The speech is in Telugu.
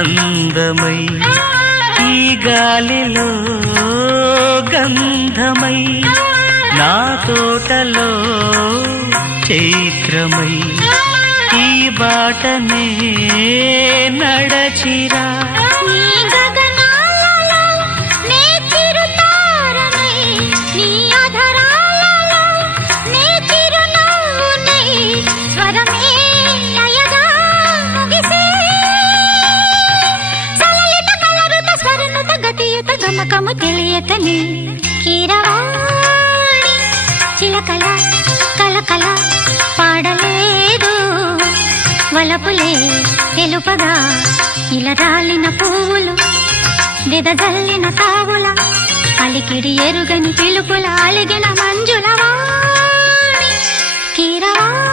అందమై ఈ గాలిలో గంధమై నా తోటలో చైత్రమై ఈ బాటనే నడచిరా గమకము తెలియకని కీరవాణి చిలకల కలకల పాడలేదు వలపులే తెలుపగా ఇలా రాలిన పువ్వులు వెదజల్లిన తావుల అలికిడి ఎరుగని పిలుపుల అలిగిన మంజుల వాణి కీరవాణి